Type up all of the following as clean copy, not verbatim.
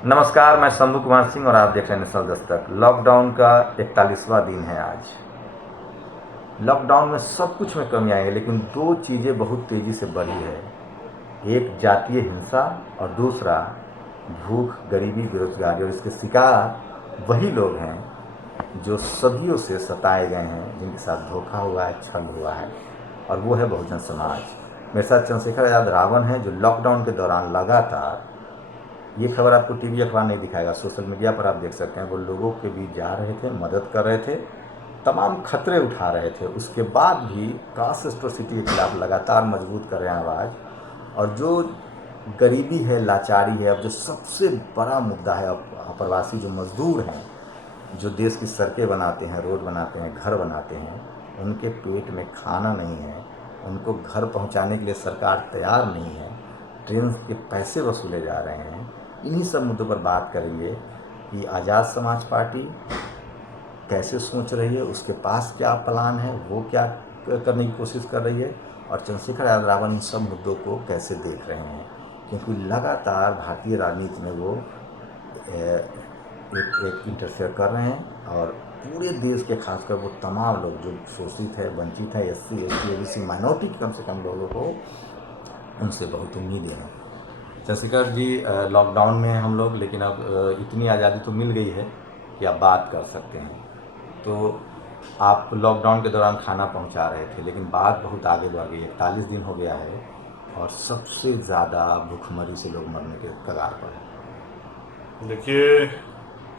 नमस्कार, मैं शंभू कुमार सिंह और आप देख रहे हैं नेशनल दस्तक। लॉकडाउन का 41वां दिन है आज। लॉकडाउन में सब कुछ में कमी आई है, लेकिन दो चीज़ें बहुत तेज़ी से बढ़ी है। एक जातीय हिंसा और दूसरा भूख, गरीबी, बेरोजगारी। और इसके शिकार वही लोग हैं जो सदियों से सताए गए हैं, जिनके साथ धोखा हुआ है, छल हुआ है, और वो है बहुजन समाज। मेरे साथ चंद्रशेखर आज़ाद रावण हैं, जो लॉकडाउन के दौरान लगातार, ये खबर आपको टीवी अखबार नहीं दिखाएगा, सोशल मीडिया पर आप देख सकते हैं, वो लोगों के बीच जा रहे थे, मदद कर रहे थे, तमाम खतरे उठा रहे थे। उसके बाद भी कास्ट एट्रोसिटी के खिलाफ लगातार मजबूत कर रहे हैं आवाज़। और जो गरीबी है, लाचारी है, अब जो सबसे बड़ा मुद्दा है, अप्रवासी जो मजदूर हैं, जो देश की सड़कें बनाते हैं, रोड बनाते हैं, घर बनाते हैं, उनके पेट में खाना नहीं है, उनको घर पहुंचाने के लिए सरकार तैयार नहीं है, ट्रेन के पैसे वसूले जा रहे हैं। इन्हीं सब मुद्दों पर बात करेंगे कि आज़ाद समाज पार्टी कैसे सोच रही है, उसके पास क्या प्लान है, वो क्या करने की कोशिश कर रही है, और चंद्रशेखर आज़ाद रावण इन सब मुद्दों को कैसे देख रहे हैं। क्योंकि लगातार भारतीय राजनीति में वो एक इंटरफेयर कर रहे हैं, और पूरे देश के खासकर वो तमाम लोग जो शोषित है, वंचित है, SC ST OBC माइनॉरिटी के कम से कम लोगों को, उनसे बहुत उम्मीदें हैं। चंद्रशेखर जी, लॉकडाउन में हैं हम लोग, लेकिन अब इतनी आज़ादी तो मिल गई है कि आप बात कर सकते हैं। तो आप लॉकडाउन के दौरान खाना पहुंचा रहे थे, लेकिन बात बहुत आगे बढ़ गई। 41 दिन हो गया है और सबसे ज़्यादा भूखमरी से लोग मरने के कगार पर हैं। देखिए,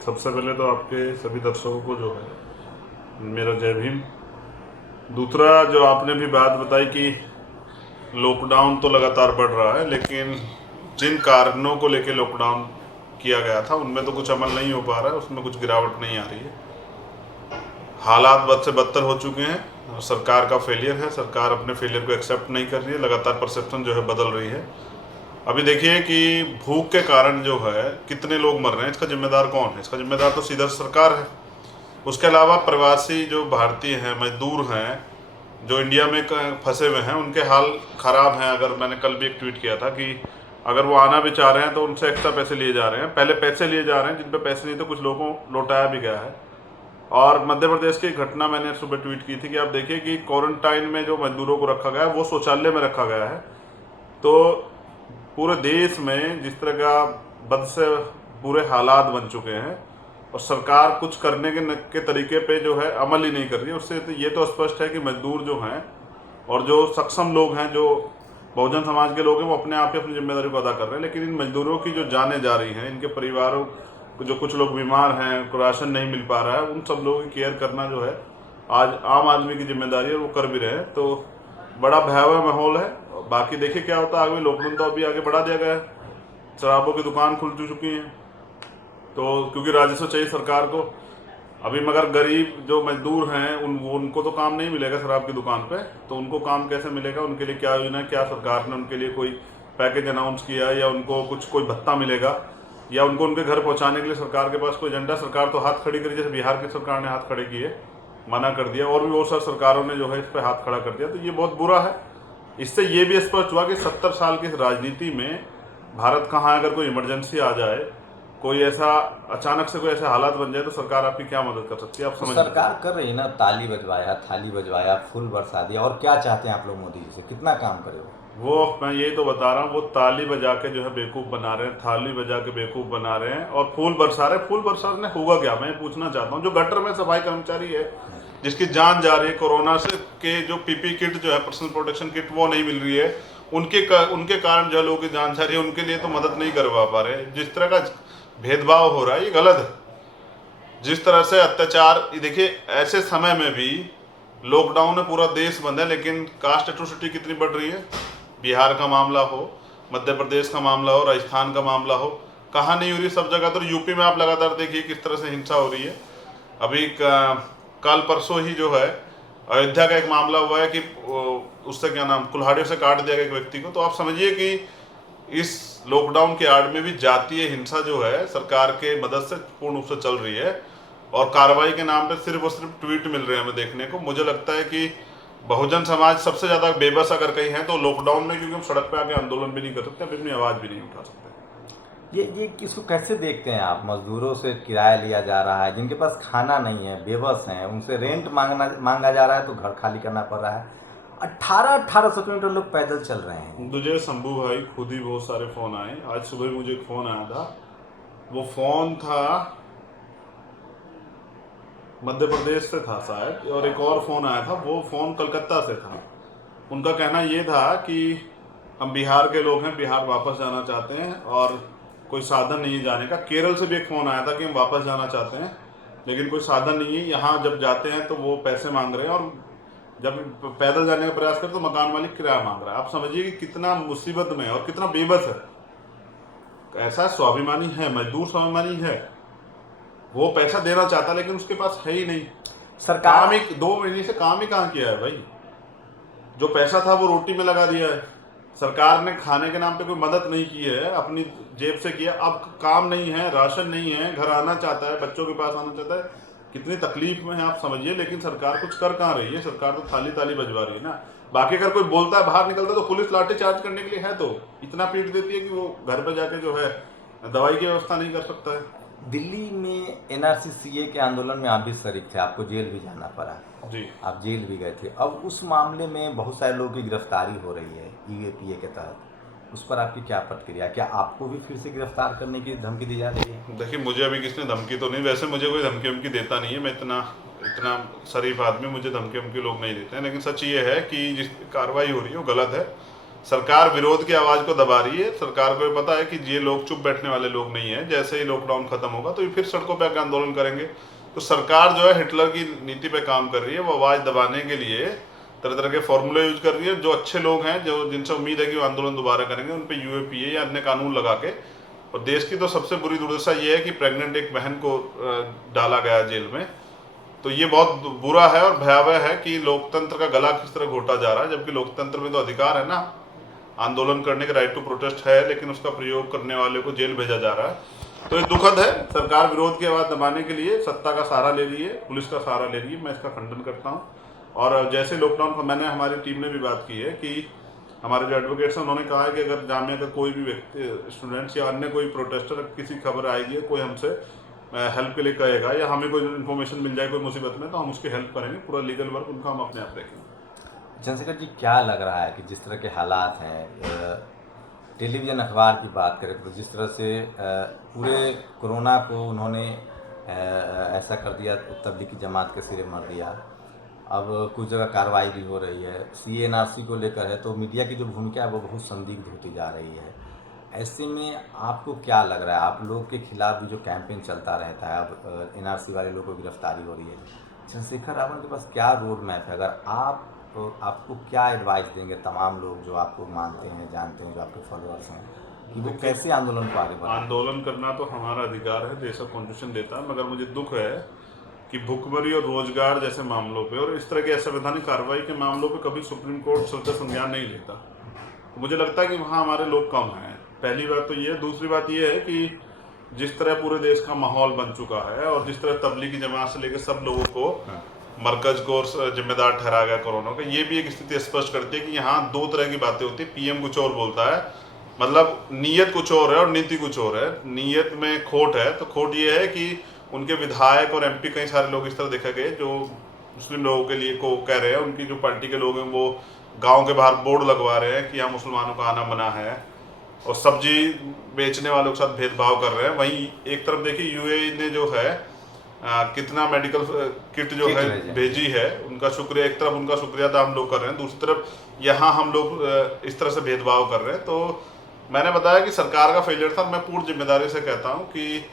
सबसे पहले तो आपके सभी दर्शकों को जो है मेरा जय भीम। दूसरा, जो आपने भी बात बताई कि लॉकडाउन तो लगातार बढ़ रहा है, लेकिन जिन कारणों को लेके लॉकडाउन किया गया था उनमें तो कुछ अमल नहीं हो पा रहा है, उसमें कुछ गिरावट नहीं आ रही है। हालात बद से बदतर हो चुके हैं। सरकार का फेलियर है, सरकार अपने फेलियर को एक्सेप्ट नहीं कर रही है, लगातार परसेप्शन जो है बदल रही है। अभी देखिए कि भूख के कारण जो है कितने लोग मर रहे हैं, इसका जिम्मेदार कौन है? इसका जिम्मेदार तो सीधा सरकार है। उसके अलावा प्रवासी जो भारतीय हैं, मजदूर हैं, जो इंडिया में फंसे हुए हैं, उनके हाल ख़राब हैं। अगर मैंने कल भी एक ट्वीट किया था कि अगर वो आना भी चाह रहे हैं तो उनसे एक्स्ट्रा पैसे लिए जा रहे हैं। पहले पैसे लिए जा रहे हैं, जिन पे पैसे नहीं थे कुछ लोगों को लौटाया भी गया है। और मध्य प्रदेश की घटना मैंने सुबह ट्वीट की थी कि आप देखिए कि क्वारंटाइन में जो मजदूरों को रखा गया है वो शौचालय में रखा गया है। तो पूरे देश में जिस तरह का बद से बुरे हालात बन चुके हैं और सरकार कुछ करने के तरीके पे जो है अमल ही नहीं कर रही है, उससे तो ये तो स्पष्ट है कि मजदूर जो हैं और जो सक्षम लोग हैं, जो बहुजन समाज के लोग हैं, वो अपने आप ही अपनी जिम्मेदारी को अदा कर रहे हैं। लेकिन इन मजदूरों की जो जानें जा रही हैं, इनके परिवारों को, जो कुछ लोग बीमार हैं, उनको राशन नहीं मिल पा रहा है, उन सब लोगों की केयर करना जो है आज आम आदमी की जिम्मेदारी है, और वो कर भी रहे हैं। तो बड़ा भयावह माहौल है। बाकी देखिए क्या होता है आगे। लॉकडाउन तो अभी आगे बढ़ा दिया गया है, शराबों की दुकान खुल चुकी हैं, तो क्योंकि राजस्व चाहिए सरकार को। अभी मगर गरीब जो मजदूर हैं उनको तो काम नहीं मिलेगा शराब की दुकान पे, तो उनको काम कैसे मिलेगा? उनके लिए क्या योजना, क्या सरकार ने उनके लिए कोई पैकेज अनाउंस किया, या उनको कुछ कोई भत्ता मिलेगा, या उनको उनके घर पहुंचाने के लिए सरकार के पास कोई एजेंडा? सरकार तो हाथ खड़ी करी, जैसे बिहार की सरकार ने हाथ खड़े किए, मना कर दिया, और भी बहुत सारी सरकारों ने जो है इस पर हाथ खड़ा कर दिया। तो ये बहुत बुरा है। इससे ये भी स्पष्ट हुआ कि 70 साल की राजनीति में भारत कहाँ, अगर कोई इमरजेंसी आ जाए, कोई ऐसा अचानक से कोई ऐसे हालात बन जाए, तो सरकार आपकी क्या मदद कर सकती है? आप तो समझ लीजिए। सरकार कर रही है ना, ताली बजवाया, थाली बजवाया, फूल बरसा दिया, और क्या चाहते हैं आप लोग मोदी जी से? कितना काम करे वो मैं यही तो बता रहा हूँ, वो ताली बजा के जो है बेवकूफ़ बना रहे हैं, थाली बजा के बेवकूफ़ बना रहे हैं, और फूल बरसा रहे हैं। फूल बरसाने होगा क्या, मैं पूछना चाहता हूँ। जो गटर में सफाई कर्मचारी है, जिसकी जान जा रही है कोरोना से, के जो PP किट जो है, पर्सनल प्रोटेक्शन किट, वो नहीं मिल रही है, उनके कारण जो लोगों की जान जा रही है, उनके लिए तो मदद नहीं करवा पा रहे। जिस तरह का भेदभाव हो रहा है ये गलत है। जिस तरह से अत्याचार, ये देखिए ऐसे समय में भी लॉकडाउन में पूरा देश बंद है, लेकिन कास्ट एट्रोसिटी कितनी बढ़ रही है। बिहार का मामला हो, मध्य प्रदेश का मामला हो, राजस्थान का मामला हो, कहाँ नहीं हो रही? सब जगह। तो यूपी में आप लगातार देखिए किस तरह से हिंसा हो रही है। अभी कल परसों ही जो है अयोध्या का एक मामला हुआ है कि उससे क्या नाम, कुल्हाड़ियों से काट दिया गया एक व्यक्ति को। तो आप समझिए कि इस लॉकडाउन के आड़ में भी जातीय हिंसा जो है सरकार के मदद से पूर्ण रूप से चल रही है, और कार्रवाई के नाम पे सिर्फ और सिर्फ ट्वीट मिल रहे हैं हमें देखने को। मुझे लगता है कि बहुजन समाज सबसे ज़्यादा बेबस अगर कहीं है तो लॉकडाउन में, क्योंकि हम सड़क पे आके आंदोलन भी नहीं कर सकते, अपनी आवाज़ भी नहीं उठा सकते। ये इसको कैसे देखते हैं आप? मजदूरों से किराया लिया जा रहा है, जिनके पास खाना नहीं है, बेबस हैं, उनसे रेंट मांगा जा रहा है, तो घर खाली करना पड़ रहा है। 1800 किलोमीटर लोग पैदल चल रहे हैं। मुझे शंभू भाई खुद ही बहुत सारे फ़ोन आए। आज सुबह मुझे एक फ़ोन आया था, वो फ़ोन था मध्य प्रदेश से था शायद, और एक और फ़ोन आया था, वो फ़ोन कलकत्ता से था। उनका कहना ये था कि हम बिहार के लोग हैं, बिहार वापस जाना चाहते हैं और कोई साधन नहीं है जाने का। केरल से भी एक फ़ोन आया था कि हम वापस जाना चाहते हैं लेकिन कोई साधन नहीं है, यहाँ जब जाते हैं तो वो पैसे मांग रहे हैं, और जब पैदल जाने का प्रयास करें तो मकान मालिक किराया मांग रहा है। आप समझिए कि कितना मुसीबत में है और कितना बेबस है। ऐसा स्वाभिमानी है, मजदूर स्वाभिमानी है, वो पैसा देना चाहता लेकिन उसके पास है ही नहीं। सरकार काम ही 2 महीने से काम ही कहाँ किया है भाई? जो पैसा था वो रोटी में लगा दिया है। सरकार ने खाने के नाम पे कोई मदद नहीं की है, अपनी जेब से किया। अब काम नहीं है, राशन नहीं है, घर आना चाहता है, बच्चों के पास आना चाहता है, कितनी तकलीफ में है आप समझिए। लेकिन सरकार कुछ कर कहाँ रही है? सरकार तो थाली ताली बजवा रही है ना। बाकी अगर कोई बोलता है, बाहर निकलता है, तो पुलिस लाठी चार्ज करने के लिए है, तो इतना पीट देती है कि वो घर पर जाके जो है दवाई की व्यवस्था नहीं कर सकता है। दिल्ली में एनआरसी सीए के आंदोलन में आप भी शरीक थे, आपको जेल भी जाना पड़ा, जी। आप जेल भी गए थे। अब उस मामले में बहुत सारे लोगों की गिरफ्तारी हो रही है यूएपीए के तहत, उस पर आपकी क्या प्रतिक्रिया? क्या आपको भी फिर से गिरफ्तार करने की धमकी दी जा रही है? देखिए, मुझे अभी किसने धमकी तो नहीं, वैसे मुझे कोई धमकी वमकी देता नहीं है, मैं इतना इतना शरीफ आदमी, मुझे धमकी वमकी लोग नहीं देते हैं। लेकिन सच ये है कि जिस कार्रवाई हो रही है वो गलत है। सरकार विरोध की आवाज़ को दबा रही है। सरकार को ये पता है कि ये लोग चुप बैठने वाले लोग नहीं हैं। जैसे ही लॉकडाउन खत्म होगा तो ये फिर सड़कों पर आकर आंदोलन करेंगे। तो सरकार जो है हिटलर की नीति पे काम कर रही है, वो आवाज़ दबाने के लिए तरह तरह के फॉर्मूले यूज कर रही है। जो अच्छे लोग हैं, जो जिनसे उम्मीद है कि वो आंदोलन दोबारा करेंगे, उन पर यूएपीए या अन्य कानून लगा के। और देश की तो सबसे बुरी दुर्दशा ये है कि प्रेग्नेंट एक बहन को डाला गया जेल में। तो ये बहुत बुरा है और भयावह है कि लोकतंत्र का गला किस तरह घोटा जा रहा है, जबकि लोकतंत्र में तो अधिकार है ना, आंदोलन करने का राइट टू प्रोटेस्ट है, लेकिन उसका प्रयोग करने वाले को जेल भेजा जा रहा है। तो ये दुखद है। सरकार विरोध की आवाज़ दबाने के लिए सत्ता का सहारा ले रही है, पुलिस का सहारा ले रही है। मैं इसका खंडन करता हूँ। और जैसे लॉकडाउन का मैंने, हमारी टीम ने भी बात की है कि हमारे जो एडवोकेट्स हैं उन्होंने कहा है कि अगर जामिया का कोई भी व्यक्ति, स्टूडेंट्स या अन्य कोई प्रोटेस्टर, किसी खबर आएगी, कोई हमसे हेल्प के लिए कहेगा या हमें कोई इन्फॉर्मेशन मिल जाए कोई मुसीबत में, तो हम उसकी हेल्प करेंगे। पूरा लीगल वर्क उनका हम अपने आप देखेंगे। चंद्रशेखर जी, क्या लग रहा है कि जिस तरह के हालात हैं, टेलीविज़न अखबार की बात करें तो जिस तरह से पूरे कोरोना को उन्होंने ऐसा कर दिया, तबलीगी जमात के सिरे मर दिया। अब कुछ जगह कार्रवाई भी हो रही है, सीएनआरसी को लेकर है, तो मीडिया की जो भूमिका है वो बहुत संदिग्ध होती जा रही है। ऐसे में आपको क्या लग रहा है? आप लोग के खिलाफ भी जो कैंपेन चलता रहता है, अब एनआरसी वाले लोगों को गिरफ्तारी हो रही है, चंद्रशेखर रावण के पास क्या रोड मैप है? अगर आप, तो आपको क्या एडवाइस देंगे तमाम लोग जो आपको मानते हैं, जानते हैं, जो आपके फॉलोअर्स हैं, कि वो कैसे आंदोलन को आगे बढ़ाएं? आंदोलन करना तो हमारा अधिकार है, देश का कॉन्स्टिट्यूशन देता है। मगर मुझे दुख है कि भुखमरी और रोजगार जैसे मामलों पे और इस तरह की असंवैधानिक कार्रवाई के मामलों पे कभी सुप्रीम कोर्ट सोचा संज्ञान नहीं लेता। तो मुझे लगता है कि वहाँ हमारे लोग कम हैं। पहली बात तो ये है। दूसरी बात ये है कि जिस तरह पूरे देश का माहौल बन चुका है और जिस तरह तबलीगी जमात से लेकर सब लोगों को मरकज को जिम्मेदार ठहरा गया कोरोना का, ये भी एक स्थिति स्पष्ट करती है कि यहाँ 2 तरह की बातें होती है। पीएम कुछ और बोलता है, मतलब नीयत कुछ और है और नीति कुछ और है। नीयत में खोट है, तो खोट ये है कि उनके विधायक और एमपी कई सारे लोग इस तरह देखा गए जो मुस्लिम लोगों के लिए को कह रहे हैं, उनकी जो पार्टी के लोग हैं वो गांव के बाहर बोर्ड लगवा रहे हैं कि यहाँ मुसलमानों का आना मना है, और सब्जी बेचने वालों के साथ भेदभाव कर रहे हैं। वहीं एक तरफ देखिए यूएई ने जो है कितना मेडिकल किट जो है भेजी है, उनका शुक्रिया, एक तरफ उनका शुक्रिया अदा हम लोग कर रहे हैं, दूसरी तरफ यहाँ हम लोग इस तरह से भेदभाव कर रहे हैं। तो मैंने बताया कि सरकार का फेलियर था। मैं पूर्ण जिम्मेदारी से कहता हूँ कि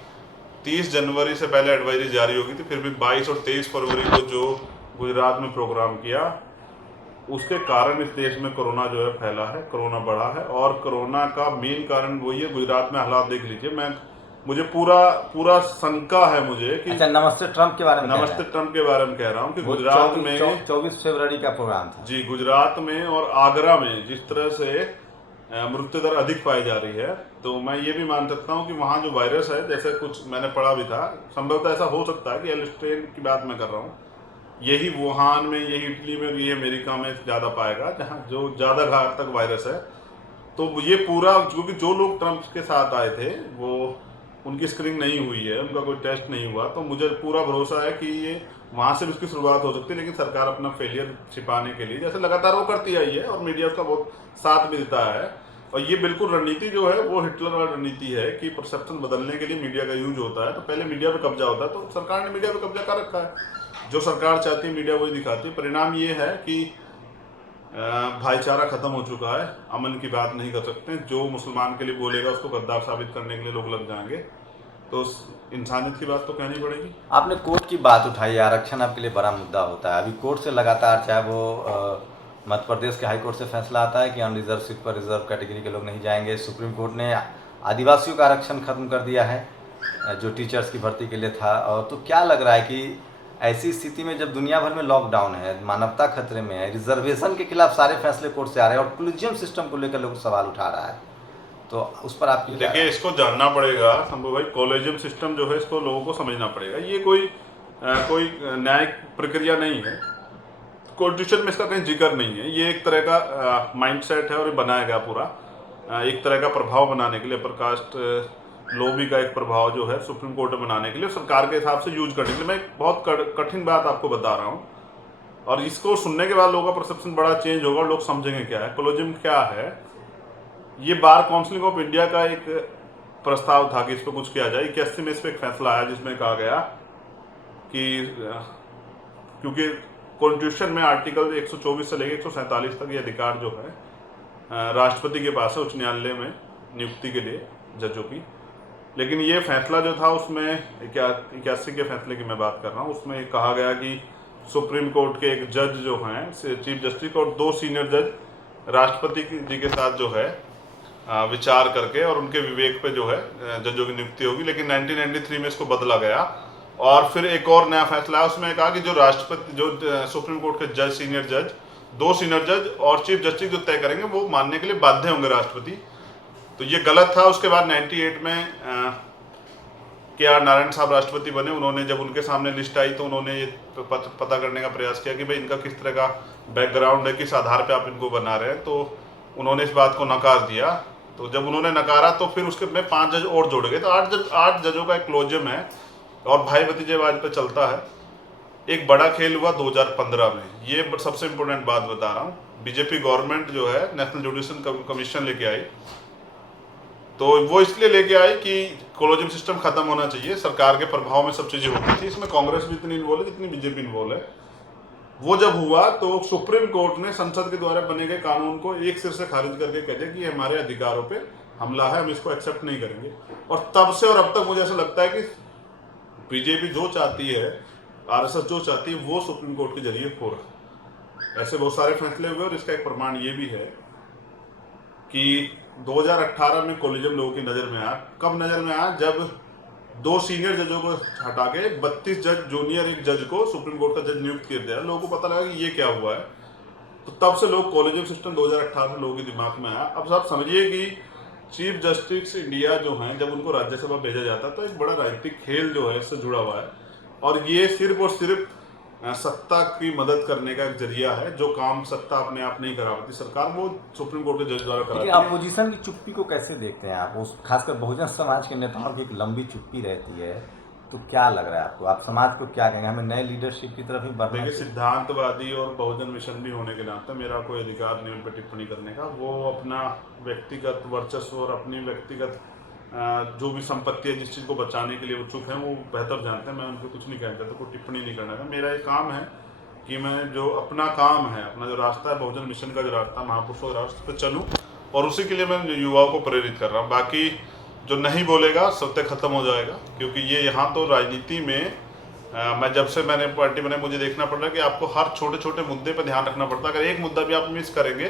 30 जनवरी से पहले एडवाइजरी जारी होगी थी, फिर भी 22 और 23 फरवरी को जो गुजरात में प्रोग्राम किया, उसके कारण इस देश में कोरोना जो है फैला है, कोरोना बढ़ा है। और कोरोना का मेन कारण वही है। गुजरात में हालात देख लीजिए। मुझे पूरा शंका है मुझे कि अच्छा, नमस्ते ट्रम्प के बारे में नमस्ते ट्रम्प के बारे में कह रहा हूँ कि गुजरात में 24 फरवरी का प्रोग्राम था जी, गुजरात में और आगरा में जिस तरह से मृत्यु दर अधिक पाई जा रही है, तो मैं ये भी मान सकता हूँ कि वहाँ जो वायरस है, जैसे कुछ मैंने पढ़ा भी था, संभवतः ऐसा हो सकता है कि एल स्ट्रेन की बात मैं कर रहा हूँ, यही वुहान में, यही इटली में, यही अमेरिका में ज़्यादा पाएगा, जहाँ जो ज़्यादा घातक वायरस है। तो ये पूरा, क्योंकि जो लोग ट्रंप के साथ आए थे वो उनकी स्क्रीनिंग नहीं हुई है, उनका कोई टेस्ट नहीं हुआ, तो मुझे पूरा भरोसा है कि ये वहाँ से उसकी शुरुआत हो सकती है। लेकिन सरकार अपना फेलियर छिपाने के लिए जैसे लगातार वो करती आई है और मीडिया उसका बहुत साथ भी देता है। और ये बिल्कुल रणनीति जो है वो हिटलर वाली रणनीति है कि परसेप्शन बदलने के लिए मीडिया का यूज होता है। तो पहले मीडिया पे कब्जा होता है, तो सरकार ने मीडिया पे कब्जा कर रखा है। जो सरकार चाहती है मीडिया वही दिखाती है। परिणाम ये है कि भाईचारा खत्म हो चुका है, अमन की बात नहीं कर सकते। जो मुसलमान के लिए बोलेगा उसको गद्दार साबित करने के लिए लोग लग जाएंगे। तो इंसानियत की बात तो कहनी पड़ेगी। आपने कोर्ट की बात उठाई, आरक्षण आपके लिए बड़ा मुद्दा होता है। अभी कोर्ट से लगातार, चाहे वो मध्य प्रदेश के हाई कोर्ट से फैसला आता है कि अनरिजर्व सीट पर रिजर्व कैटेगरी के लोग नहीं जाएंगे, सुप्रीम कोर्ट ने आदिवासियों का आरक्षण खत्म कर दिया है जो टीचर्स की भर्ती के लिए था। और तो क्या लग रहा है कि ऐसी स्थिति में जब दुनिया भर में लॉकडाउन है, मानवता खतरे में है, रिजर्वेशन के खिलाफ सारे फैसले कोर्ट से आ रहे हैं और कोलिजियम सिस्टम को लेकर लोग सवाल उठा रहा है, तो उस पर आपकी देखिए, इसको जानना पड़ेगा शंभू भाई, कॉलेजियम सिस्टम जो है इसको लोगों को समझना पड़ेगा। ये कोई न्यायिक प्रक्रिया नहीं है, कॉन्स्टिट्यूशन में इसका कहीं जिक्र नहीं है। ये एक तरह का माइंडसेट है और ये बनाया गया पूरा एक तरह का प्रभाव बनाने के लिए, अपर कास्ट लॉबी का एक प्रभाव जो है सुप्रीम कोर्ट में बनाने के लिए, सरकार के हिसाब से यूज करने के लिए। मैं एक बहुत कठिन बात आपको बता रहा हूँ और इसको सुनने के बाद लोगों का परसेप्शन बड़ा चेंज होगा और लोग समझेंगे क्या है कोलिजियम क्या है। ये बार काउंसिल ऑफ इंडिया का एक प्रस्ताव था कि इस पर कुछ किया जाए। 81 में इस पर एक फैसला आया जिसमें कहा गया कि क्योंकि कॉन्स्टिट्यूशन में आर्टिकल 124 से लेकर 147 तक ये अधिकार जो है राष्ट्रपति के पास है उच्च न्यायालय में नियुक्ति के लिए जजों की। लेकिन ये फैसला जो था उसमें 81 के फैसले की मैं बात कर रहा हूँ, उसमें कहा गया कि सुप्रीम कोर्ट के एक जज जो हैं चीफ जस्टिस और 2 सीनियर जज राष्ट्रपति जी के साथ जो है विचार करके और उनके विवेक पे जो है जजों की नियुक्ति होगी। लेकिन 1993 में इसको बदला गया और फिर एक और नया फैसला है, उसमें कहा कि जो राष्ट्रपति जो सुप्रीम कोर्ट के जज, सीनियर जज, 2 सीनियर जज और चीफ जस्टिस जो तय करेंगे वो मानने के लिए बाध्य होंगे राष्ट्रपति। तो ये गलत था। उसके बाद 98 में के.आर. नारायण साहब राष्ट्रपति बने। उन्होंने जब उनके सामने लिस्ट आई तो उन्होंने ये पता करने का प्रयास किया कि भाई इनका किस तरह का बैकग्राउंड है, किस आधार पे आप इनको बना रहे हैं। तो उन्होंने इस बात को नकार दिया। तो जब उन्होंने नकारा तो फिर उसके में 5 जज और जोड़े गए, तो 8 जजों का एक कोलिजियम है और भाई भतीजेवाद पे चलता है। एक बड़ा खेल हुआ 2015 में, ये सबसे इम्पोर्टेंट बात बता रहा हूँ। बीजेपी गवर्नमेंट जो है नेशनल जुडिशियल कमीशन लेके आई, तो वो इसलिए लेके आई कि कोलिजियम सिस्टम खत्म होना चाहिए, सरकार के प्रभाव में सब चीज़ें होती थी। इसमें कांग्रेस भी इतनी इन्वॉल्व है जितनी बीजेपी इन्वॉल्व है। वो जब हुआ तो सुप्रीम कोर्ट ने संसद के द्वारा बने गए कानून को एक सिर से खारिज करके कह दिया कि हमारे अधिकारों पे हमला है, हम इसको एक्सेप्ट नहीं करेंगे। और तब से और अब तक मुझे ऐसा लगता है कि बीजेपी जो चाहती है, आरएसएस जो चाहती है, वो सुप्रीम कोर्ट के जरिए हो रहा है। ऐसे बहुत सारे फैसले हुए और इसका एक प्रमाण ये भी है कि 2018 में कोलिजियम लोगों की नज़र में आया। कब नज़र में आया? जब 2 सीनियर जजों को हटा के 32 जज, जूनियर एक जज को सुप्रीम कोर्ट का जज नियुक्त कर दिया। लोगों को पता लगा कि ये क्या हुआ है, तो तब से लोग कोलिजियम सिस्टम 2018 में लोगों के दिमाग में आया। अब आप समझिए कि चीफ जस्टिस इंडिया जो हैं, जब उनको राज्यसभा भेजा जाता है तो एक बड़ा राजनीतिक खेल जो है इससे जुड़ा हुआ है और ये सिर्फ और सिर्फ सत्ता की मदद करने का एक जरिया है। जो काम सत्ता अपने आप नहीं करा पाती सरकार, वो सुप्रीम कोर्ट के जज द्वारा कराती है। अपोजिशन की चुप्पी को कैसे देखते हैं आप? उस खासकर बहुजन समाज के नेताओं की एक लंबी चुप्पी रहती है, तो क्या लग रहा है आपको? आप समाज को क्या कहेंगे? हमें नए लीडरशिप की तरफ ही बढ़ना देखिए, चाहिए। सिद्धांतवादी और बहुजन मिशन भी होने के नाते मेरा कोई अधिकार नहीं उन पर टिप्पणी करने का। वो अपना व्यक्तिगत वर्चस्व और अपनी व्यक्तिगत जो भी संपत्ति है, जिस चीज़ को बचाने के लिए उत्सुक हैं, वो बेहतर जानते हैं। मैं उनको कुछ नहीं कहता, तो कोई टिप्पणी नहीं करना है। मेरा ये काम है कि मैं जो अपना काम है, अपना जो रास्ता है, बहुजन मिशन का जो रास्ता, महापुरुषों के रास्ते पर चलूँ और उसी के लिए मैं युवाओं को प्रेरित कर रहा हूँ। बाकी जो नहीं बोलेगा सत्य खत्म हो जाएगा, क्योंकि ये यहाँ तो राजनीति में मैं जब से मैंने पार्टी बनाई मुझे देखना पड़ रहा है कि आपको हर छोटे छोटे मुद्दे पर ध्यान रखना पड़ता है। अगर एक मुद्दा भी आप मिस करेंगे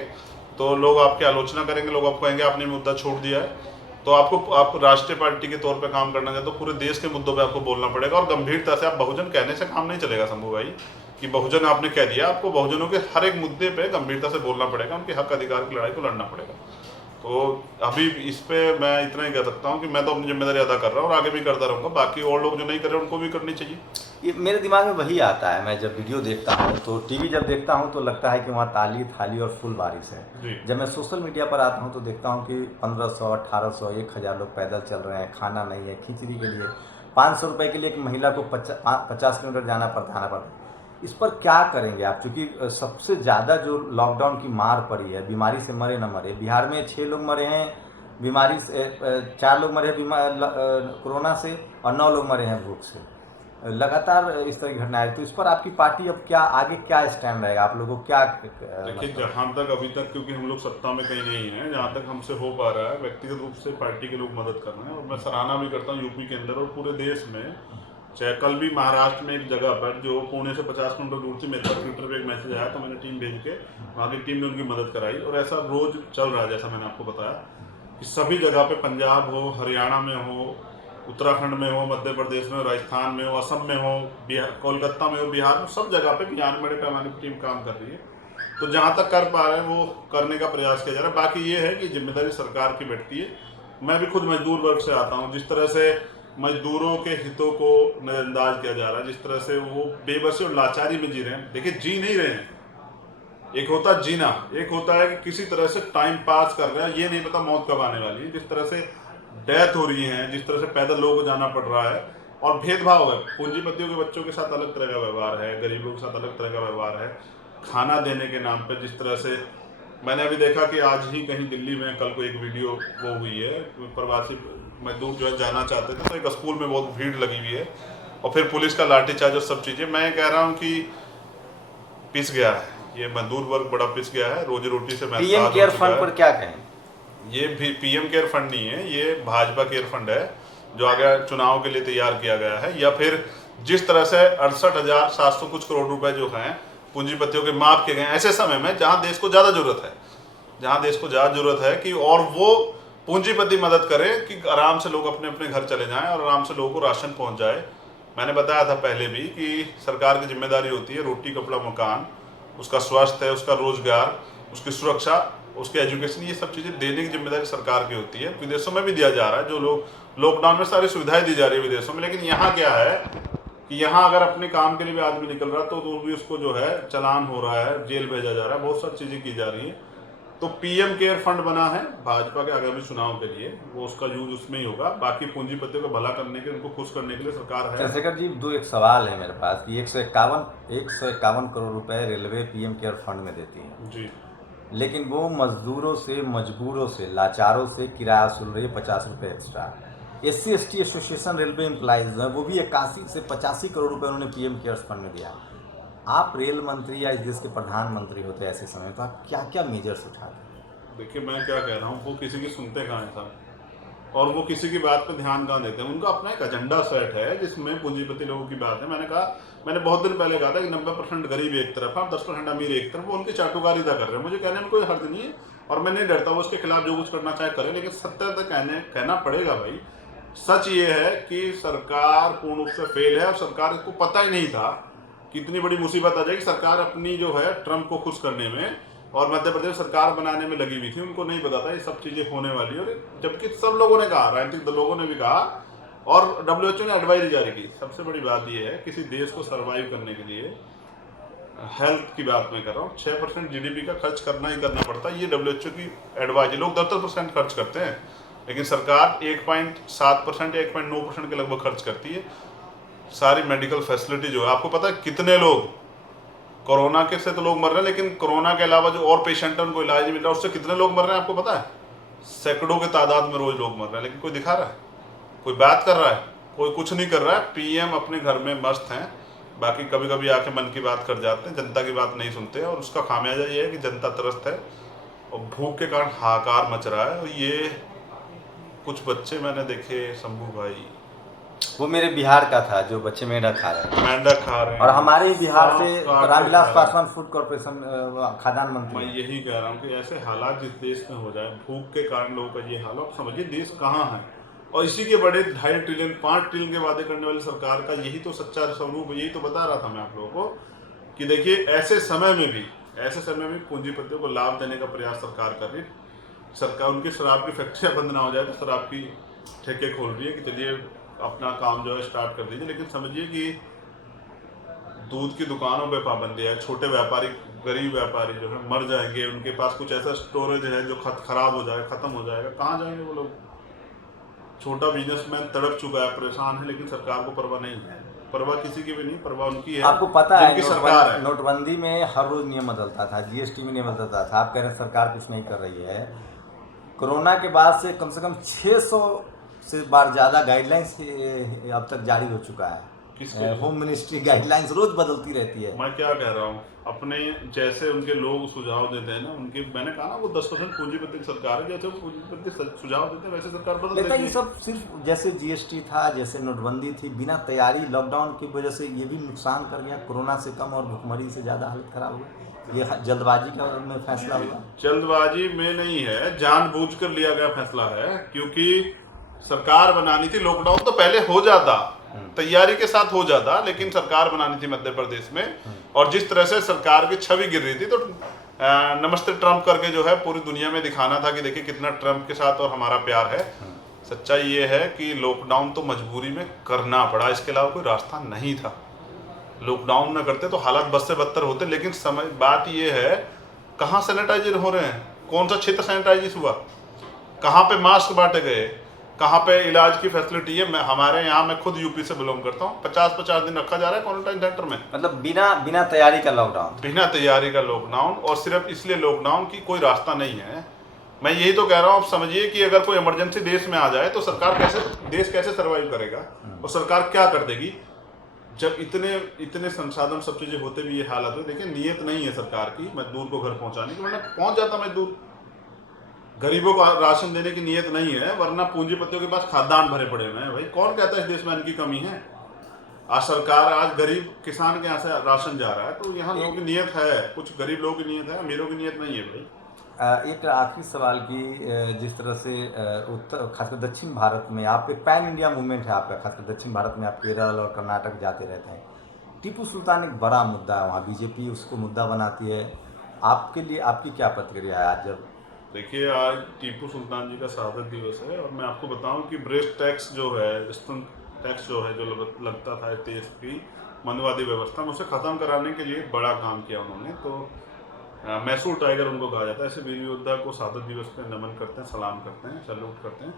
तो लोग आपकी आलोचना करेंगे, लोग आपको कहेंगे आपने मुद्दा छोड़ दिया है। तो आप राष्ट्रीय पार्टी के तौर पे काम करना चाहते हो, पूरे देश के मुद्दों पे आपको बोलना पड़ेगा और गंभीरता से। आप बहुजन कहने से काम नहीं चलेगा शंभू भाई, कि बहुजन आपने कह दिया। आपको बहुजनों के हर एक मुद्दे पे गंभीरता से बोलना पड़ेगा, उनके हक अधिकार की लड़ाई को लड़ना पड़ेगा। तो अभी इस पे मैं इतना ही कह सकता हूँ कि मैं तो अपनी जिम्मेदारी अदा कर रहा हूँ और आगे भी करता रहूँगा। बाकी और लोग जो नहीं कर रहे उनको भी करनी चाहिए। ये मेरे दिमाग में वही आता है, मैं जब वीडियो देखता हूँ तो टीवी जब देखता हूँ तो लगता है कि वहाँ ताली थाली और फुल बारिश है। जी जब मैं सोशल मीडिया पर आता हूँ तो देखता हूँ कि 1500 1800 1000 लोग पैदल चल रहे हैं, खाना नहीं है, खिचड़ी के लिए 500 रुपये के लिए एक महिला को 50 किलोमीटर जाना पड़ता है। इस पर क्या करेंगे आप? चूँकि सबसे ज़्यादा जो लॉकडाउन की मार पड़ी है, बीमारी से मरे न मरे, बिहार में 6 लोग मरे हैं बीमारी से, 4 लोग मरे हैं कोरोना से, और 9 लोग मरे हैं भूख से। लगातार इस तरह की घटनाएं, तो इस पर आपकी पार्टी अब क्या आगे क्या स्टैंड रहेगा? आप लोगों को क्या देखिए, मतलब? जहाँ तक अभी तक, क्योंकि हम लोग सत्ता में कहीं नहीं है, जहाँ तक हमसे हो पा रहा है व्यक्तिगत रूप से पार्टी के लोग मदद कर रहे हैं और मैं सराहना भी करता हूँ यूपी के अंदर और पूरे देश में। चाहे कल भी महाराष्ट्र में एक जगह पर जो पुणे से 50 किलोमीटर दूर थी, मेरे पास ट्विटर पे एक मैसेज आया तो मैंने टीम भेज के वहाँ की टीम ने उनकी मदद कराई और ऐसा रोज चल रहा है। जैसा मैंने आपको बताया कि सभी जगह पे, पंजाब हो, हरियाणा में हो, उत्तराखंड में हो, मध्य प्रदेश में हो, राजस्थान में हो, असम में हो, बिहार, कोलकाता में हो, बिहार में, सब जगह पे बिहार बड़े पैमाने पर टीम काम कर रही है। तो जहाँ तक कर पा रहे हैं वो करने का प्रयास किया जा रहा है। बाकी ये है कि जिम्मेदारी सरकार की बैठती है। मैं भी खुद मजदूर वर्ग से आता हूँ। जिस तरह से मजदूरों के हितों को नजरअंदाज किया जा रहा है, जिस तरह से वो बेबसी और लाचारी में जी रहे हैं, देखिए जी नहीं रहे हैं। एक होता है जीना, एक होता है कि किसी तरह से टाइम पास कर रहे हैं, ये नहीं पता मौत कब आने वाली है। जिस तरह से डेथ हो रही है, जिस तरह से पैदल लोगों को जाना पड़ रहा है और भेदभाव है, पूंजीपतियों के बच्चों के साथ अलग तरह का व्यवहार है, गरीबों के साथ अलग तरह का व्यवहार है, खाना देने के नाम पर जिस तरह से मैंने अभी देखा कि आज ही कहीं दिल्ली में कल को एक वीडियो वो हुई है, प्रवासी मजदूर जो है जाना चाहते थे तो एक स्कूल में बहुत भीड़ लगी हुई है और फिर पुलिस का लाठीचार्ज और सब चीज़ें। मैं कह रहा हूँ कि पिस गया है, ये मजदूर वर्ग बड़ा पिस गया है, रोजी रोटी से पीएम महताज हो केयर चुका फंड पर है। क्या कहें? ये भी पीएम केयर फंड नहीं है, ये भाजपा केयर फंड है जो आगे चुनाव के लिए तैयार किया गया है। या फिर जिस तरह से 68,700 कुछ करोड़ रुपए जो हैं पूंजीपतियों के माफ किए गए ऐसे समय में जहां देश को ज़्यादा जरूरत है, जहां देश को ज़्यादा जरूरत है कि और वो पूंजीपति मदद करें कि आराम से लोग अपने अपने घर चले जाएं और आराम से लोगों को राशन पहुंच जाए। मैंने बताया था पहले भी कि सरकार की जिम्मेदारी होती है रोटी कपड़ा मकान, उसका स्वास्थ्य है, उसका रोजगार, उसकी सुरक्षा, उसके एजुकेशन, ये सब चीज़ें देने की जिम्मेदारी सरकार की होती है। विदेशों में भी दिया जा रहा है, जो लोग लॉकडाउन में सारी सुविधाएं दी जा रही है विदेशों में। लेकिन यहाँ क्या है कि यहाँ अगर अपने काम के लिए भी आदमी निकल रहा है तो भी उसको जो है चालान हो रहा है, जेल भेजा जा रहा है, बहुत सारी चीज़ें की जा रही हैं। तो पीएम केयर फंड बना है भाजपा के आगामी चुनाव के लिए, वो उसका यूज उसमें ही होगा। बाकी पूंजीपतियों को भला करने के, उनको खुश करने के लिए सरकार है। चंद्रशेखर जी, एक सवाल है मेरे पास कि 151 करोड़ रुपए रेलवे पीएम केयर फंड में देती है, जी लेकिन वो मजदूरों से, मजबूरों से, लाचारों से किराया वसूल रही है 50 रुपये extra. SC ST association railway employees हैं, वो भी 81 से 85 करोड़ रुपए उन्होंने पीएम केयर्स फंड में दिया। आप रेल मंत्री या इस देश के प्रधानमंत्री होते ऐसे समय, तो आप क्या क्या मेजर्स उठाते? देखिए, मैं क्या कह रहा हूँ, वो किसी की सुनते कहाँ हैं साहब, और वो किसी की बात पे ध्यान कहाँ देते हैं। उनका अपना एक एजेंडा सेट है जिसमें पूंजीपति लोगों की बात है। मैंने बहुत दिन पहले कहा था कि 90% गरीब एक तरफ है, 10% अमीर एक तरफ, वो उनकी चाटुकारिता कर रहे हैं। मुझे कहने में कोई हर्ज नहीं है और मैं नहीं डरता, वो उसके खिलाफ जो कुछ करना चाहे करे, लेकिन सत्य तक कहना पड़ेगा भाई। सच ये है कि सरकार पूर्ण रूप से फेल है और सरकार को पता ही नहीं था कि इतनी बड़ी मुसीबत आ जाएगी। सरकार अपनी जो है ट्रम्प को खुश करने में और मध्य प्रदेश सरकार बनाने में लगी हुई थी, उनको नहीं पता था ये सब चीज़ें होने वाली है। और जबकि सब लोगों ने कहा, राजनीतिक लोगों ने भी कहा और WHO ने एडवाइजरी जारी की। सबसे बड़ी बात यह है, किसी देश को सर्वाइव करने के लिए, हेल्थ की बात मैं कर रहा हूँ, 6% GDP का खर्च करना ही करना पड़ता है। ये WHO की एडवाइजरी। लोग 10% खर्च करते हैं, लेकिन सरकार 1.7% या 1.9% के लगभग खर्च करती है। सारी मेडिकल फैसिलिटी जो है, आपको पता है कितने लोग कोरोना के से तो लोग मर रहे हैं, लेकिन कोरोना के अलावा जो और पेशेंट है उनको इलाज नहीं मिल रहा, उससे कितने लोग मर रहे हैं आपको पता है? सैकड़ों के तादाद में रोज लोग मर रहे हैं, लेकिन कोई दिखा रहा है, कोई बात कर रहा है? कोई कुछ नहीं कर रहा है। पीएम अपने घर में मस्त हैं, बाकी कभी कभी आके मन की बात कर जाते हैं, जनता की बात नहीं सुनते। और उसका खामियाजा ये है कि जनता त्रस्त है और भूख के कारण हाहाकार मच रहा है। और ये कुछ बच्चे मैंने देखे, शंभू भाई, वो मेरे बिहार का था जो बच्चे मेंढक खा रहे हैं, मेंढक खा रहे हैं। और हमारे ही बिहार से सांप काट के रामविलास खा रहे हैं। पासवान फूड कॉर्पोरेशन खाद्यान्न मंत्री मैं हैं। यही कह रहा हूँ कि ऐसे हालात जिस देश में हो जाए, भूख के कारण लोगों का ये हाल, आप समझिए देश कहाँ है। और इसी के बड़े 2.5 ट्रिलियन 5 ट्रिलियन के वादे करने वाली सरकार का यही तो सच्चा स्वरूप, यही तो बता रहा था मैं आप लोगों को कि देखिए ऐसे समय में भी पूंजीपतियों को लाभ देने का प्रयास सरकार कर रही है। सरकार उनकी शराब की फैक्ट्रियाँ बंद ना हो जाए तो शराब की ठेके खोल रही है कि चलिए अपना काम जो है स्टार्ट कर दीजिए। लेकिन समझिए कि दूध की दुकानों पे पाबंदी है, छोटे व्यापारी, गरीब व्यापारी जो है मर जाएंगे, उनके पास कुछ ऐसा स्टोरेज है जो खराब हो जाए, ख़त्म हो जाएगा, कहाँ जाएंगे वो लोग। छोटा बिजनेसमैन तड़प चुका है, परेशान है, लेकिन सरकार को परवाह नहीं है। परवाह किसी की भी नहीं, परवाह उनकी है आपको पता है जिनकी सरकार है। नोटबंदी में हर रोज नियम बदलता था, जीएसटी में नियम बदलता था। आप कह रहे हैं सरकार कुछ नहीं कर रही है। कोरोना के बाद से कम 600 से बार ज़्यादा गाइडलाइंस अब तक जारी हो चुका किसको? है। होम मिनिस्ट्री गाइडलाइंस रोज बदलती रहती है। मैं क्या कह रहा हूँ, अपने जैसे उनके लोग सुझाव देते हैं ना, उनके, मैंने कहा ना वो 10% पूंजीपति सरकार है, जैसे वो पूंजीपति सुझाव देते हैं वैसे सरकार बदल लेकिन देती ये है। सब सिर्फ जैसे जीएसटी था, जैसे नोटबंदी थी, बिना तैयारी लॉकडाउन की वजह से ये भी नुकसान कर गया। कोरोना से कम और भुखमरी से ज़्यादा हालत खराब हुई। ये जल्दबाजी का में फैसला हुआ। जल्दबाजी में नहीं है, जानबूझकर लिया गया फैसला है, क्योंकि सरकार बनानी थी। लॉकडाउन तो पहले हो जाता, तैयारी के साथ हो जाता, लेकिन सरकार बनानी थी मध्य प्रदेश में। और जिस तरह से सरकार की छवि गिर रही थी, तो नमस्ते ट्रम्प करके जो है पूरी दुनिया में दिखाना था कि देखिए कितना ट्रम्प के साथ और हमारा प्यार है। सच्चाई ये है कि लॉकडाउन तो मजबूरी में करना पड़ा, इसके अलावा कोई रास्ता नहीं था। लॉकडाउन न करते तो हालात बद से बदतर होते। लेकिन समय बात ये है, कहाँ सैनिटाइजर हो रहे हैं, कौन सा क्षेत्र सैनिटाइज हुआ, कहाँ पे मास्क बांटे गए, कहाँ पे इलाज की फैसिलिटी है। हमारे यहाँ, मैं खुद यूपी से बिलोंग करता हूँ, 50-50 दिन रखा जा रहा है क्वारंटाइन सेंटर में। मतलब बिना तैयारी का लॉकडाउन। बिना तैयारी का लॉकडाउन, और सिर्फ इसलिए लॉकडाउन की कोई रास्ता नहीं है। मैं यही तो कह रहा हूँ, आप समझिए कि अगर कोई इमरजेंसी देश में आ जाए तो देश कैसे सर्वाइव करेगा, और सरकार क्या कर देगी जब इतने संसाधन सब चीजें होते भी ये हालत हो। देखिए, नियत नहीं है सरकार की मजदूर को घर पहुंचाने की, वरना पहुंच जाता मजदूर। गरीबों को राशन देने की नियत नहीं है, वरना पूंजीपतियों के पास खाद्यान्न भरे पड़े हुए हैं। भाई कौन कहता है इस देश में अन्न की कमी है? आज सरकार, आज गरीब किसान के यहाँ से राशन जा रहा है, तो यहाँ लोगों की नियत है, कुछ गरीब लोगों की नियत है, अमीरों की नियत नहीं है भाई। एक आखिरी सवाल की, जिस तरह से उत्तर खासकर दक्षिण भारत में आप, एक पैन इंडिया मूवमेंट है आपका, खासकर दक्षिण भारत में आप केरल और कर्नाटक जाते रहते हैं। टीपू सुल्तान एक बड़ा मुद्दा है वहाँ, बीजेपी उसको मुद्दा बनाती है। आपके लिए आपकी क्या प्रतिक्रिया है आज जब? देखिए, आज टीपू सुल्तान जी का शहादत दिवस है, और मैं आपको बताऊं कि ब्रेस्ट टैक्स जो है, स्तन टैक्स जो है, जो लगता था देश की मनवादी व्यवस्था में, उसे ख़त्म कराने के लिए बड़ा काम किया उन्होंने। तो मैसूर टाइगर उनको कहा जाता है। ऐसे वीर योद्धा को शहादत दिवस पे नमन करते हैं, सलाम करते हैं, सैल्यूट करते हैं।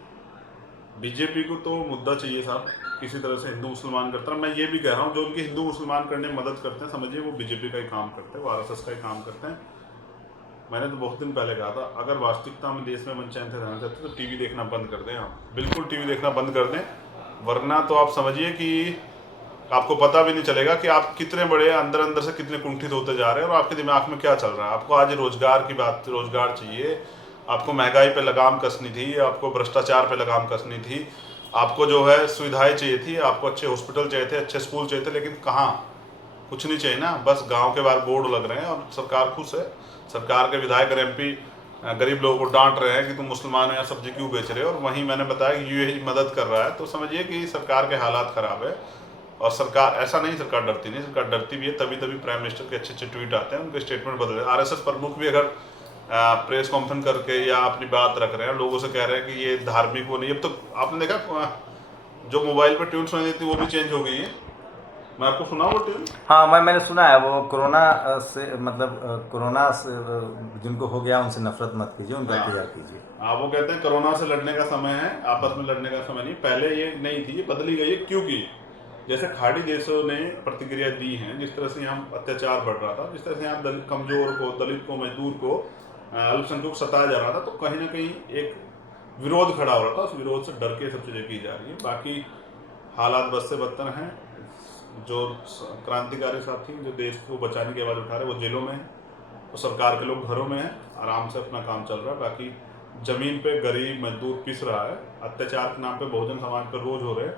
बीजेपी को तो मुद्दा चाहिए साहब, किसी तरह से हिंदू मुसलमान करता है। मैं ये भी कह रहा हूँ, जो उनके हिंदू मुसलमान करने में मदद करते हैं, समझिए वो बीजेपी का ही काम करते हैं, वो आरएसएस का ही काम करते हैं। मैंने तो बहुत दिन पहले कहा था, अगर वास्तविकता में देश में मन चैन से रहना चाहते तो टीवी देखना बंद कर दें आप, बिल्कुल टीवी देखना बंद कर दें, वरना तो आप समझिए कि आपको पता भी नहीं चलेगा कि आप कितने बड़े अंदर अंदर से कितने कुंठित होते जा रहे हैं, और आपके दिमाग में क्या चल रहा है। आपको आज रोजगार की बात, रोजगार चाहिए, आपको महंगाई पे लगाम कसनी थी, आपको भ्रष्टाचार पे लगाम कसनी थी, आपको जो है सुविधाएं चाहिए थी, आपको अच्छे हॉस्पिटल चाहिए थे, अच्छे स्कूल चाहिए थे, लेकिन कहाँ, कुछ नहीं चाहिए ना। बस गांव के बाहर बोर्ड लग रहे हैं और सरकार खुश है। सरकार के विधायक और एमपी गरीब लोगों को डांट रहे हैं कि तुम मुसलमान हो या सब्जी क्यों बेच रहे हो, और वहीं मैंने बताया कि यूएई मदद कर रहा है। तो समझिए कि सरकार के हालात ख़राब है। और सरकार, ऐसा नहीं सरकार डरती नहीं, सरकार डरती भी है। तभी प्राइम मिनिस्टर के अच्छे अच्छे ट्वीट आते हैं, उनके स्टेटमेंट बदले। आरएसएस प्रमुख भी अगर प्रेस कॉन्फ्रेंस करके या अपनी बात रख रहे हैं, लोगों से कह रहे हैं कि ये धार्मिक वो नहीं। अब तो आपने देखा जो मोबाइल पर ट्यून सुनाई देती वो भी चेंज हो गई है। मैं आपको सुनाऊँ वो ट्यून? हाँ, मैंने सुना है वो कोरोना से, मतलब कोरोना से जिनको हो गया उनसे नफरत मत कीजिए, उनका इंतजार कीजिए। हाँ, वो कहते हैं कोरोना से लड़ने का समय है, आपस में लड़ने का समय नहीं। पहले ये नहीं थी, ये बदली गई है। क्योंकि जैसे खाड़ी देशों ने प्रतिक्रिया दी है, जिस तरह से यहाँ अत्याचार बढ़ रहा था, जिस तरह से यहाँ कमजोर को, दलित को, मजदूर को, अल्पसंख्यक को सताया जा रहा था, तो कहीं ना कहीं एक विरोध खड़ा हो रहा था। उस विरोध से डर के सब चीज़ें की जा रही है। बाकी हालात बद से बदतर हैं। जो क्रांतिकारी साथी जो देश को बचाने की आवाज़ उठा रहे, वो जेलों में हैं, तो सरकार के लोग घरों में हैं, आराम से अपना काम चल रहा है। बाकी जमीन पे गरीब मजदूर पिस रहा है। अत्याचार के नाम पे बहुजन समाज पर रोज हो रहे हैं,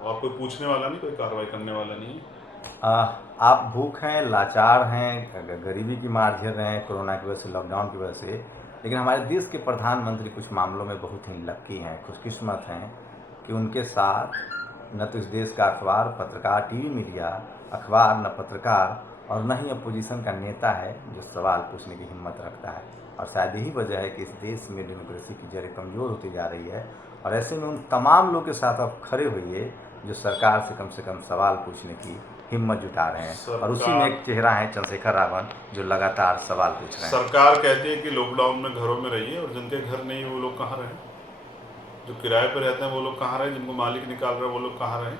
और कोई पूछने वाला नहीं, कोई कार्रवाई करने वाला नहीं है। आप भूख हैं, लाचार हैं, गरीबी की मार झेल रहे हैं कोरोना की वजह से, लॉकडाउन की वजह से, लेकिन हमारे देश के प्रधानमंत्री कुछ मामलों में बहुत ही लक्की हैं, खुशकिस्मत हैं कि उनके साथ न तो इस देश का अखबार, पत्रकार, टीवी मीडिया, अखबार, न पत्रकार, और न ही अपोजिशन का नेता है जो सवाल पूछने की हिम्मत रखता है। और शायद यही वजह है कि इस देश में डेमोक्रेसी की जड़ें कमज़ोर होती जा रही है। और ऐसे में उन तमाम लोग के साथ आप खड़े होइए जो सरकार से कम सवाल पूछने की हिम्मत जुटा रहे हैं। और उसी में एक चेहरा है चंद्रशेखर रावण जो लगातार सवाल पूछ रहे हैं। सरकार कहती है कि लॉकडाउन में घरों में रहिए, और जिनके घर नहीं है वो लोग कहाँ रहें? जो किराए पर रहते हैं वो लोग कहाँ रहें? जिनको मालिक निकाल रहे हैं वो लोग कहाँ रहें?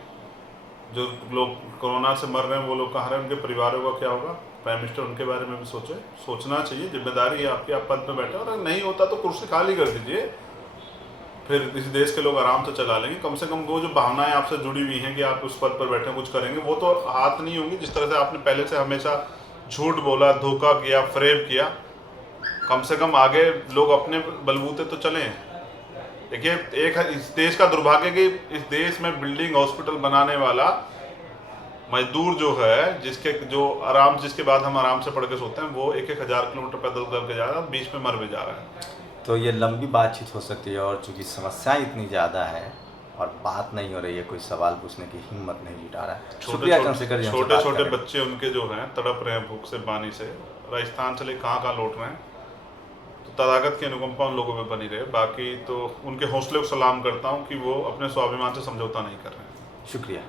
जो लोग कोरोना से मर रहे हैं वो लोग कहाँ रहें? उनके परिवारों का क्या होगा? प्राइम मिनिस्टर उनके बारे में भी सोचे। सोचना चाहिए, जिम्मेदारी है आपकी, आप पद में बैठे। और अगर नहीं होता तो कुर्सी खाली कर दीजिए, फिर इस देश के लोग आराम से चला लेंगे। कम से कम वो जो भावनाएं आपसे जुड़ी हुई हैं कि आप उस पद पर बैठे कुछ करेंगे, वो तो हाथ नहीं होंगी। जिस तरह से आपने पहले से हमेशा झूठ बोला, धोखा किया, फ्रेब किया, कम से कम आगे लोग अपने बलबूते तो चलें। देखिए, एक है इस देश का दुर्भाग्य कि इस देश में बिल्डिंग हॉस्पिटल बनाने वाला मजदूर जो है, जिसके बाद हम आराम से पढ़ के सोते हैं, वो 1,000 किलोमीटर पैदल करके जा रहा है, बीच में मर भी जा रहा है। तो ये लंबी बातचीत हो सकती है, और चूंकि समस्याएं इतनी ज़्यादा है और बात नहीं हो रही है, कोई सवाल पूछने की हिम्मत नहीं जुटा रहा है। शुक्रिया चंद्रशेखर जी, छोटे छोटे बच्चे उनके जो हैं तड़प रहे हैं भूख से, पानी से, राजस्थान से लेकर कहाँ लौट रहे हैं। तो तथागत की अनुकंपा उन लोगों में बनी रहे। बाकी तो उनके हौसले को सलाम करता हूँ कि वो अपने स्वाभिमान से समझौता नहीं कर रहे हैं। शुक्रिया।